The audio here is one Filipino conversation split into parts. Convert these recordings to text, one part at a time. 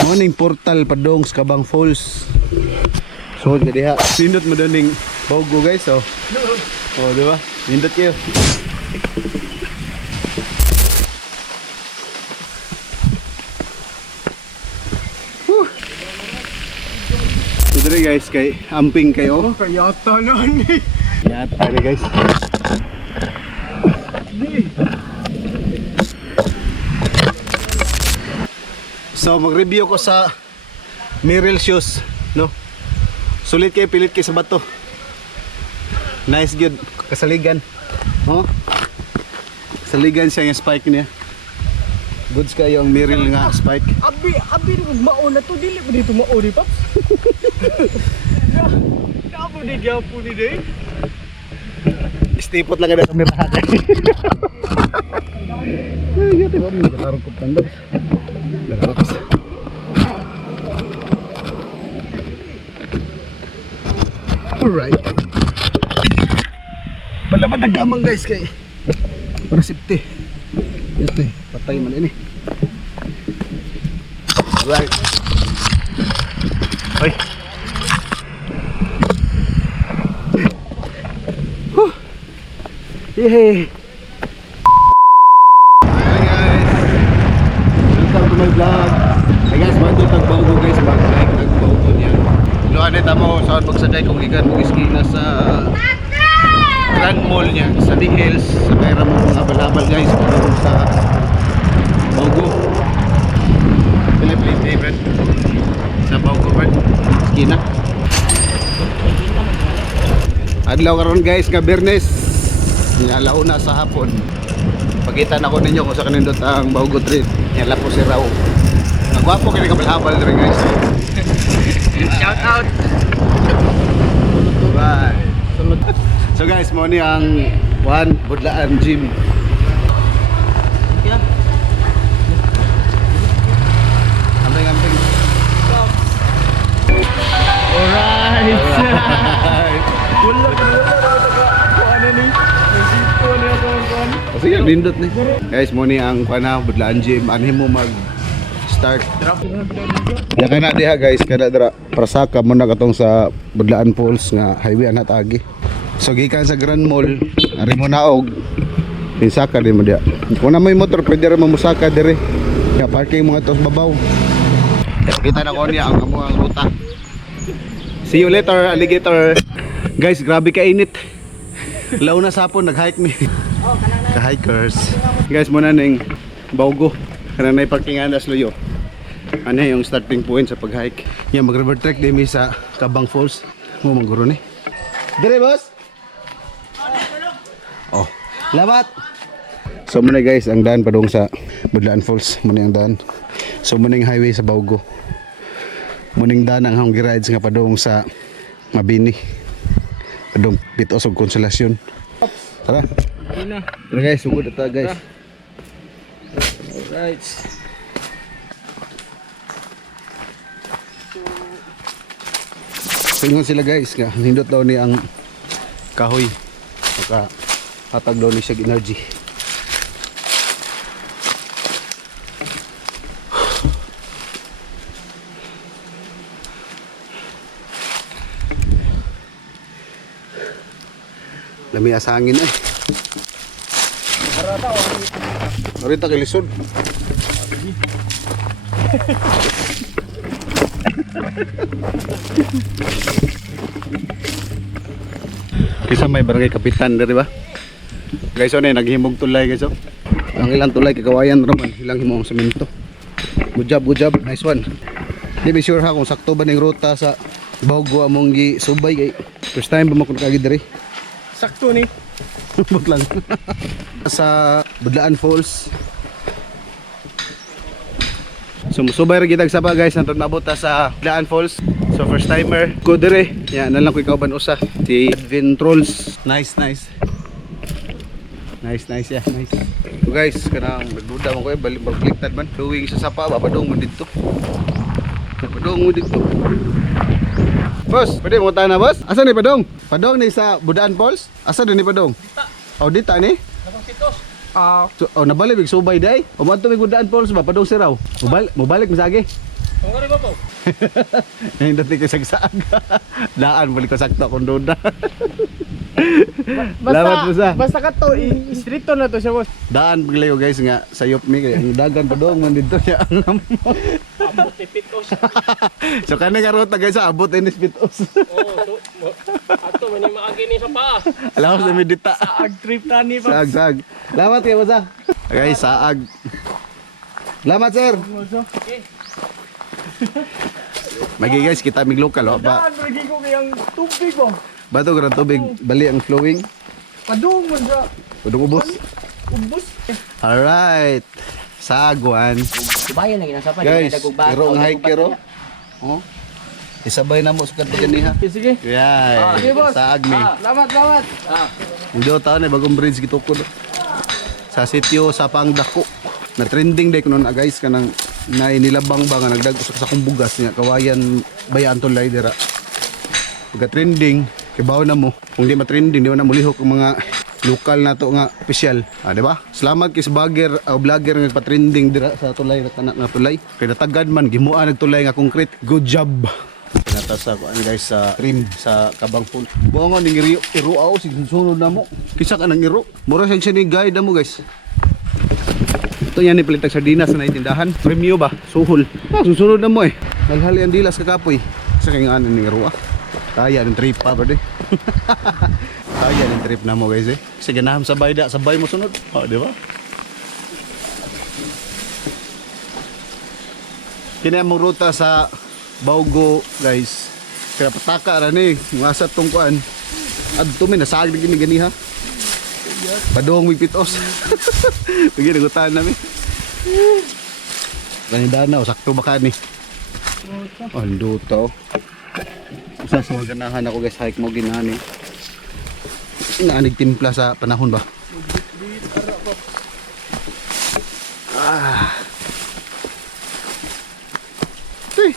Morning portal padong sa Kabang Falls. So jadi ha, nindot mo daning Bogo guys, oh. Oh, di ba? Nindot kayo. Ito rin guys, kay amping kayo. Oh, kayata na ni. Yata rin guys. So mag-review ko sa Merrell shoes, no? Sulit kayo, pilit kayo sa bato. Nice good, kasaligan. Oh. Kasaligan siya yung spike niya. Goods kayo ang Merrell nga spike. Abi mauna to dili pa dito mauni pa. Dapo di gapo ni day. Istipot lang kada kamera. Ay, gati ba mo katarong ko tanda. Lakas. Alright. Balaman nagamang guys kay para safety. Ito eh, patay man ini. Right. Oy. Yay! Hi guys! Welcome to my vlog! Hey guys, bago tagbago guys, mag-like tagbago niya. Luan ito mo, saan magsagay kung ikan mo iskina sa Grand Mall niya, sa The Hills, sa mayroon mo mga balabal guys, parang sa Bogo. Philippine David sa Bogo Park, iskina. Adlaw karon guys, nga Bernes. Alaw na sa hapon. Pagkita na ko ninyo kung sa kanindot ang Bogo Trip. Yala po si Rao. Nagwapo kini kabalhabal rin guys. Shout out. Bye. So guys, mo ni ang Juan Budlaan Gym. Amping. Alright. Wala ano ni? Nasito niya kawan. Kasi yung lindot ni. Guys, mo ni ang Juan Budlaan Gym. Anhin mo mag start. Ya kana diha guys, kada dra prasaka mo na katong sa Budlaan Falls nga highway anat agi. So gikan sa Grand Mall, ari mo naog. Pinsaka din mo diha. Kung na may motor, pwede ra mo musaka dire. Ya parking mga tos babaw. Kita na ko niya ang amuang ruta. See you later, alligator. Guys, grabe ka init. Law na sapon nag-hike mi. Ka-hikers. Guys, muna ning Bogo. Kana nay parkingan as loyo. Ano yung starting point sa pag-hike. Yan, mag-river trek din mi sa Kabang Falls. Mo maguro ni. Dire, boss. Oh, labat. So muna guys, ang daan padung sa Budlaan Falls. Muna ang daan. So muna yung highway sa Bogo. Muning daan ang hanggi rides nga padung sa Mabini. Padung Pitos og Konsolasyon. Tara. Tara guys, sugod ata guys. Alright. Singon sila guys nga nindot daw ni ang kahoy. Maka hatag daw ni siya energy. Lami sa hangin eh. Marita kay lisod. Kisa may barangay kapitan di ba? Guys, ano naghimog tulay guys oh. Ang ilang tulay kagawayan naman, ilang himong semento. Good job, nice one. Di be sure ha kung sakto ba ning ruta sa Bogo among gi subay kay first time ba mo kun kagi diri. Sakto ni. Buk lang. Sa Budlaan Falls. So musubay ra gid sa pa guys nantod mabot ta sa Budlaan Falls. So first timer ko dire. Yan na lang ko ikaw ban usa si Edwin Trolls. Nice. Nice yeah, nice. So guys, kanang nagduda mo ko balik bagliktad man. Tuwing sa sapa padung mo didto. Padung mo didto. Boss, pwede mo na boss? Asa ni Padong? Padong ni sa Budlaan Falls? Asa din ni Padong? Dita. Oh, dita ni? Nakong Pitos. So, oh, nabalik big subay day. Umanto mig Budlaan Falls ba padung siraw. Mobalik masagi. Ang gari ba po? Hindi dati ko sagsaag. Daan balik ko sakto kung duda. Lamat mo sa. Basta ka to, street to na to siya boss. Daan paglayo guys nga sayop mi kay ang dagan pa doong man dito niya ang Abot ni Pitos. So kani nga ruta guys abot ini Pitos. Oo, ato man ni maagi ni sa paa. Alam mo sa medita. Ag trip tani pa. Sag. Lamat kayo sa. Guys saag. Lamat sir. Okay. Magi guys kita mig local oh ba. Daan lagi ko kayang tubig ba. Bato grand tubig bali ang flowing. Padung man sa Udong ubos. ubos. Alright. Sagwan. Bayan lagi nasa pa. Guys, iro ang hiker oh. Oh. Isabay na mo sukat ganiha. Sige. Yay. Sige, boss. Saag mi. Lamat. Hindi taon eh bagong bridge gitukod. Sa sitio sa Pangdako. Na trending day kuno na guys kanang nainilabang ba nga nagdag sa kong bugas nga kawayan bayaan tulay dira. Pagka trending kay bawo na mo. Kung di ma-trending di mo na mulihok ang mga lokal na to nga official. Ah, di ba? Salamat kay sa vlogger nga pa-trending dira sa tulay na tanak nga tulay. Kay natagad man gimuan nagtulay nga concrete. Good job. Pinatas ako ano guys sa trim sa Kabang Pool. Buong nga ning iro aw sunod na mo. Kisa ka nang iro. Mura siya ni guide na mo guys. Ito yan ni palitag sardinas na itindahan. Premium ba? Suhol. Ah, susunod na mo eh. Halhali ang dilas kakapoy. Sa kaya nga ning iro ah. Kaya ng trip pa bro. Kaya ng trip na mo guys eh. Kasi ganahan sa bayda, sabay mo sunod. Oh, di ba? Kini ang ruta sa Baugo guys. Kaya pataka ra ni, ngasa tong kuan. Adto mi nasag gini gani ha. Padong mi pitos. Bigi nagutan nami. Kani dana sakto ba kani? Oh, nduto. Usa sa ganahan ako guys hike mo ginani. Naanig timpla sa panahon ba? Ah. Hey.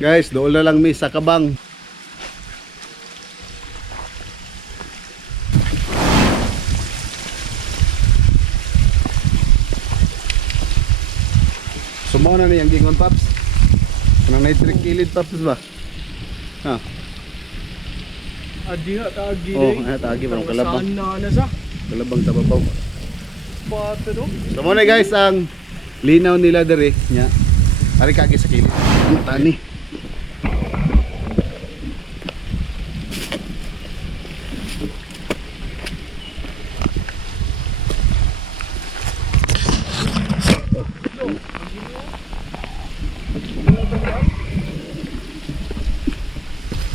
Guys, doon na lang mi sa Kabang. Sumaw na niyang gingon paps. Kanang nitric kilid paps ba? Ha. Adi ha tagi Oh, day. tagi ba kalabang. Sana na sa. Kalabang tababaw. Pato do. So muna guys ang linaw nila dere nya. Ari kagi sa kilid. Ang tani.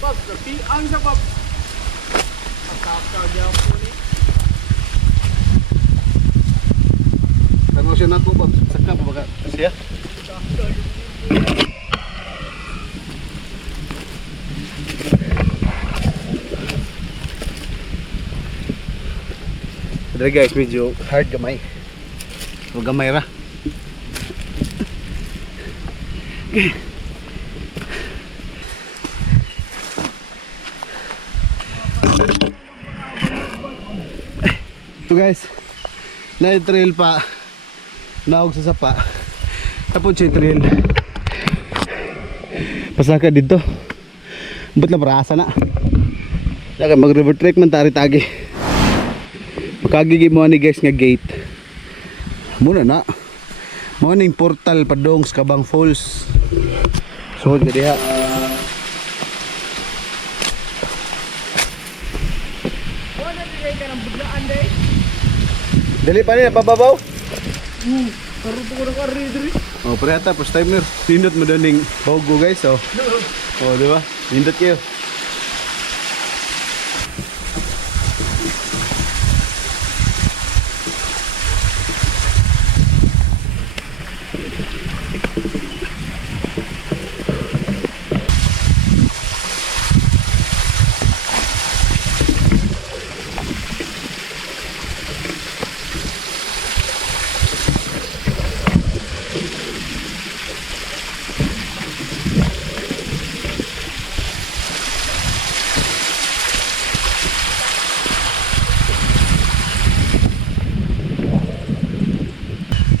Pap, ang sa pap. Ataka gyapon ni. Tanong siya nako ba? Saka pa baka siya. Dere guys, medyo hard gamay. O gamay ra. Ito guys, na-trail pa, naog sa sapa, tapos siya trail, pasaka dito, ba't na parasa na, mag-river trek man tari-tagi, makagigi mo ni guys nga gate, muna na, morning portal padong sa Kabang Falls, so jadi ha. Wala di ka ng Budlaan day. Dali pa niya, pababaw. Karuto ko na kari diri. Oh, preta, first timer. Nindot mo daling Baugo guys, oh. Oh, di ba? Nindot kayo.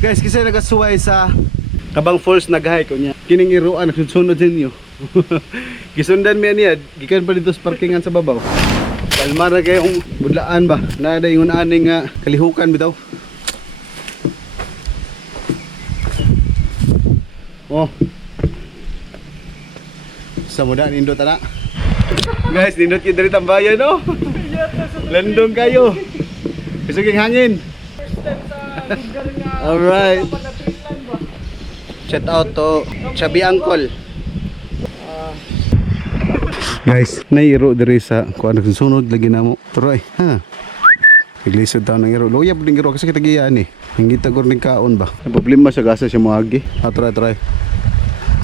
Guys, kasi nagasuway sa Kabang Falls nag-hike ko niya. Kining iruan nagsunod ninyo. Gisundan mi niya, gikan pa dito sa parkingan sa babaw. Kalma na kayong budlaan ba? Na yung aning kalihukan bitaw. Oh. Sa muda nindot ana. Guys, nindot yung dali tambayan no. Landong kayo. Pisuging hangin. Alright. Shout out to Chubby Uncle. Guys, nairo diri sa kuan nagsunod lagi namo. Pero ay, ha. Naglisod taon ng iro. Loya po ng iro kasi kita giyaan eh. Hindi tagor ng kaon ba? Ang problema siya gasa siya moagi. Try.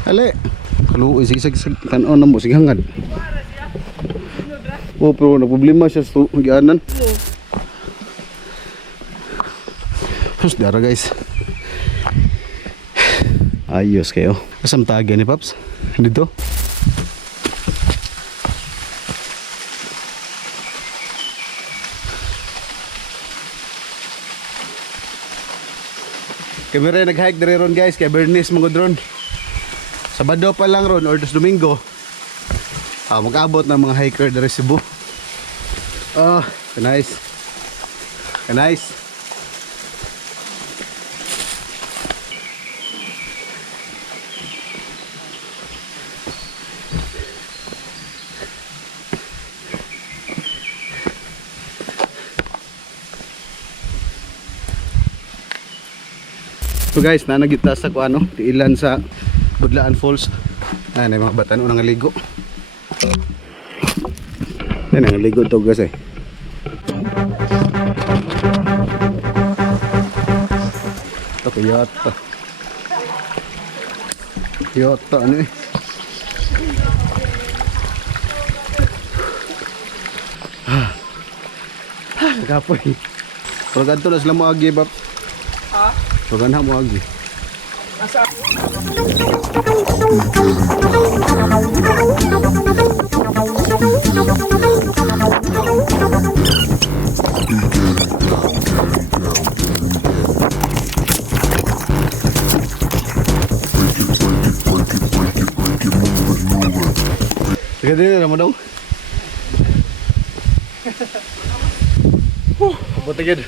Ale. Kaluoy sige tanon na mo sige hangad. Oh, pero na problema siya sa gianan. Terus dara guys. Ayos kayo. Kasam taga ni Paps. Dito. Kami rin nag-hike dari ron guys. Kaya Bernice mga ron. Sabado pa lang ron or Domingo. Mag-abot ng mga hiker dari Cebu. Oh, nice. Nice. So guys, nanagita sa kuano, tiilan sa Budlaan Falls. Ay, may mga batan unang ligo. Yan ang ligo to guys eh. Ito kayata. Kayata ano eh. Kapoy. Pero ganito na sila mo agi bab. Ha? So ganha mo agi. Asa? Sige din na mo daw. Buti gid.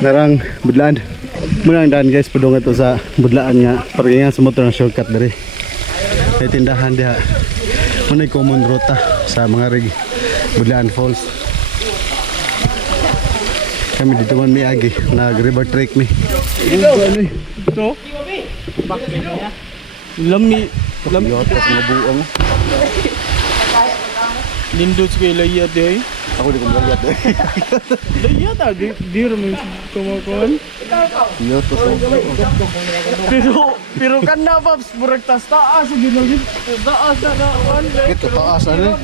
Narang Budlaan. Munang daan guys, padung ito sa Budlaan nga. Parkingan sa motor na shortcut dari. May tindahan diha. Muna common ruta sa mga rig Budlaan Falls. Kami dito man miagi, nag river trek mi. Ano eh? Ito? Lami yotas nga buong. Lindot kay layat day. Ako di ko layat eh. Layat ah, di rin kumakon. Yotas Pero kan na Paps, murag taas ginagin. Taas na naman. ito taas ano.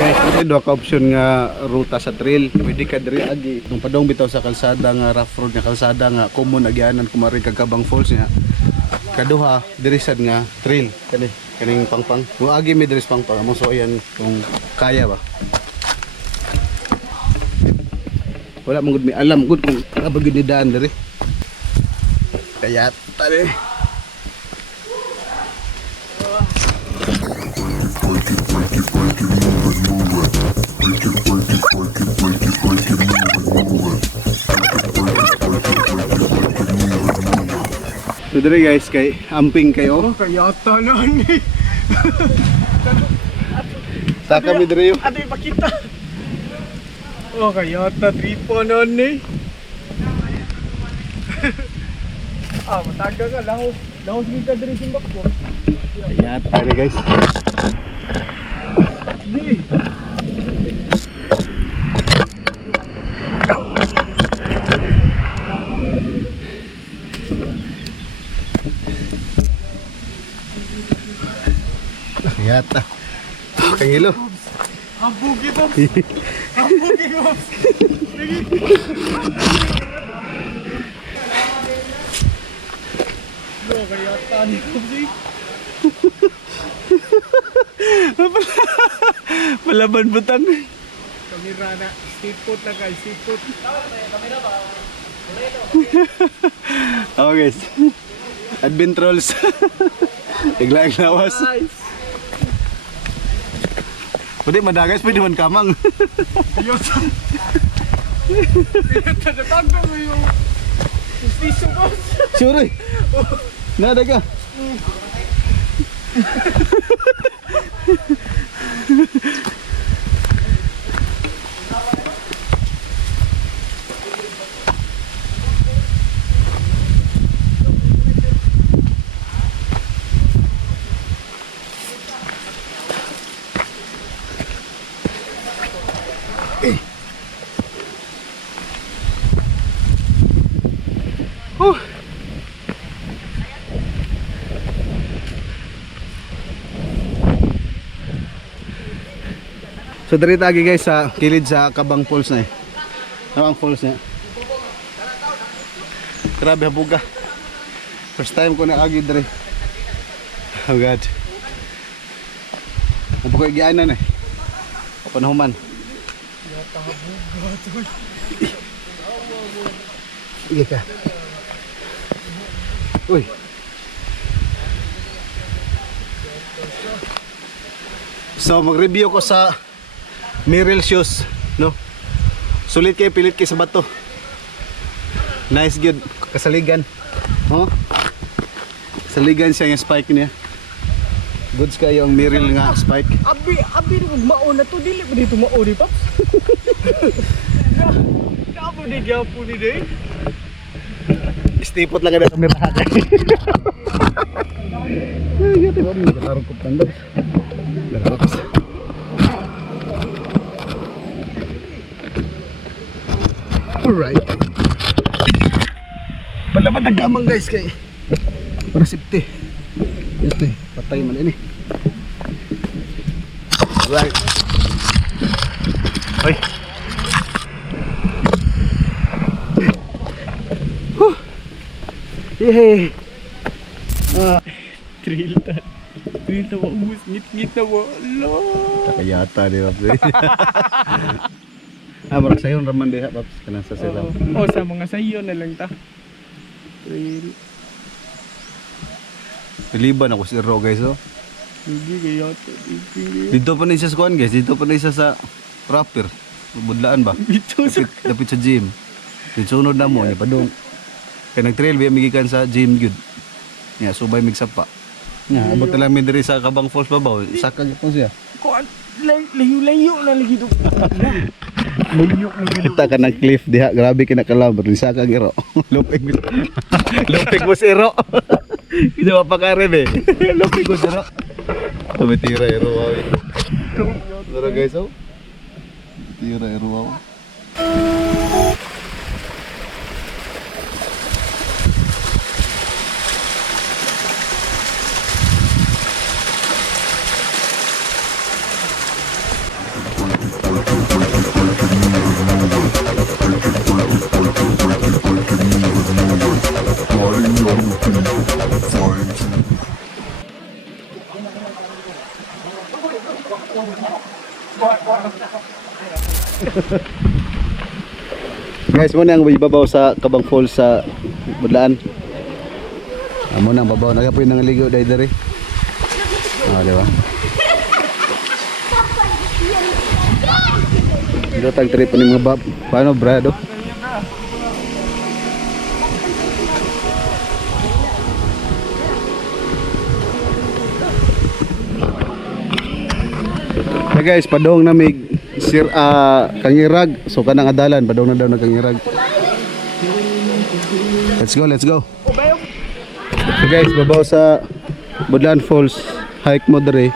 Guys, ito dua ka option nga ruta sa trail. Pwede ka diri agi. Nung padong bitaw sa kalsada nga rough road nga kalsada nga common agyanan kumari kag Kabang Falls nga. Kaduha diri sad nga trail kaning pangpang. Kung agi mi diri pangpang mo so ayan kung kaya ba. Wala mong gud mi alam gud kung kabagid ni daan diri. Kaya tali. So dire guys kay amping kayo. Kayata na ni. Sa kami dire yo. Ate pakita. Oh, kayata tripo na ni. Mataga ka lahos. Lahos mi ka diri simbak ko. Kaya tali guys. Di. Yata. Kangilo. Ambugi Pops. Ambugi Pops. Bro, kayata ni Pops. Palaban butang. Kamera na. Seafood na guys. Seafood. Oh guys. Advent trolls. Igla-iglawas. Guys. Pwede madagas, pwede man kamang. Ayos. Tatagdag mo yung justice boss. Sure. Nada ka. So dari tagi guys sa kilid sa Kabang Falls na eh. Ano ang falls niya? Grabe habuga. First time ko na agi dari. Oh god. Habuga igyanan eh. Panahuman. Iya ka. Uy. So mag-review ko sa Merrell shoes, no? Sulit kay pilit kay sa bato. Nice good kasaligan. Oh. Kasaligan siya yung spike niya. Goods kayo ang Merrell nga spike. Abi rin maon na to. Dili mo dito maon ni Paps. Kapo di gapo ni day. Istipot lang kada kamera. Ay, gati ba mo tarong ko tanda. Lakas. Alright. Balaban naggamang guys kay para safety. Este, patay man ini. Right. Oy. Yay. Trail ta wa ubus ngit na wa. Lo. Takayata di ba? Marag sayon raman diha Paps kanang sa sila. Oh, sa mga sayo na lang ta. Trail. Piliban ako si Ro guys oh. Hindi kaya to. Dito pa na isa sa kuan guys, dito pa na isa sa proper. Budlaan ba? Dito sa Dapit sa gym. Sunod na mo niya padung. Kaya nag-trail biya migikan sa gym gyud. Nya subay migsapa. Nya abot na lang mi diri sa Kabang Falls babaw. Sakag po siya. kuan layo-layo na lagi dug. Layo na lagi. Kita ka ng cliff diha, grabe kinakalabar ni sakag iro. Lupig. Lupig mo si iro. Hindi mapakarim eh. Lupig mo si iro. Tumitira iro wow. Tara guys oh. Tira iro wow. Guys, mo nang ibabaw sa Kabang Falls sa Budlaan. Amo nang babaw nagapoy nang ligo dai diri. Ah, di ba? Dito tag trip ni mga bab. Paano brado? Hey guys, padong na mig Kangirag. So kanang adalan padong na daw na Kangirag. Let's go, let's go. So guys, babaw sa Budlaan Falls, hike mo diri.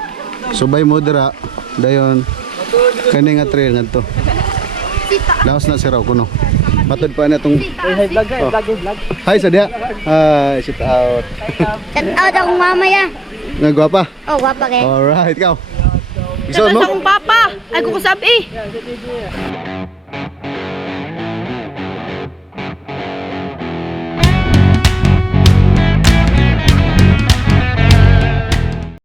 Subay mo dira dayon kani nga trail ngadto. Laos na si Raw kuno. Matod pa na tong Vlog. hi sa dia. Shout out. Shout out akong mama ya. Nagwapa. Oh, gwapa kay. Alright, ikaw. Shout Ikaw out mo? akong papa. Ay ko sabi.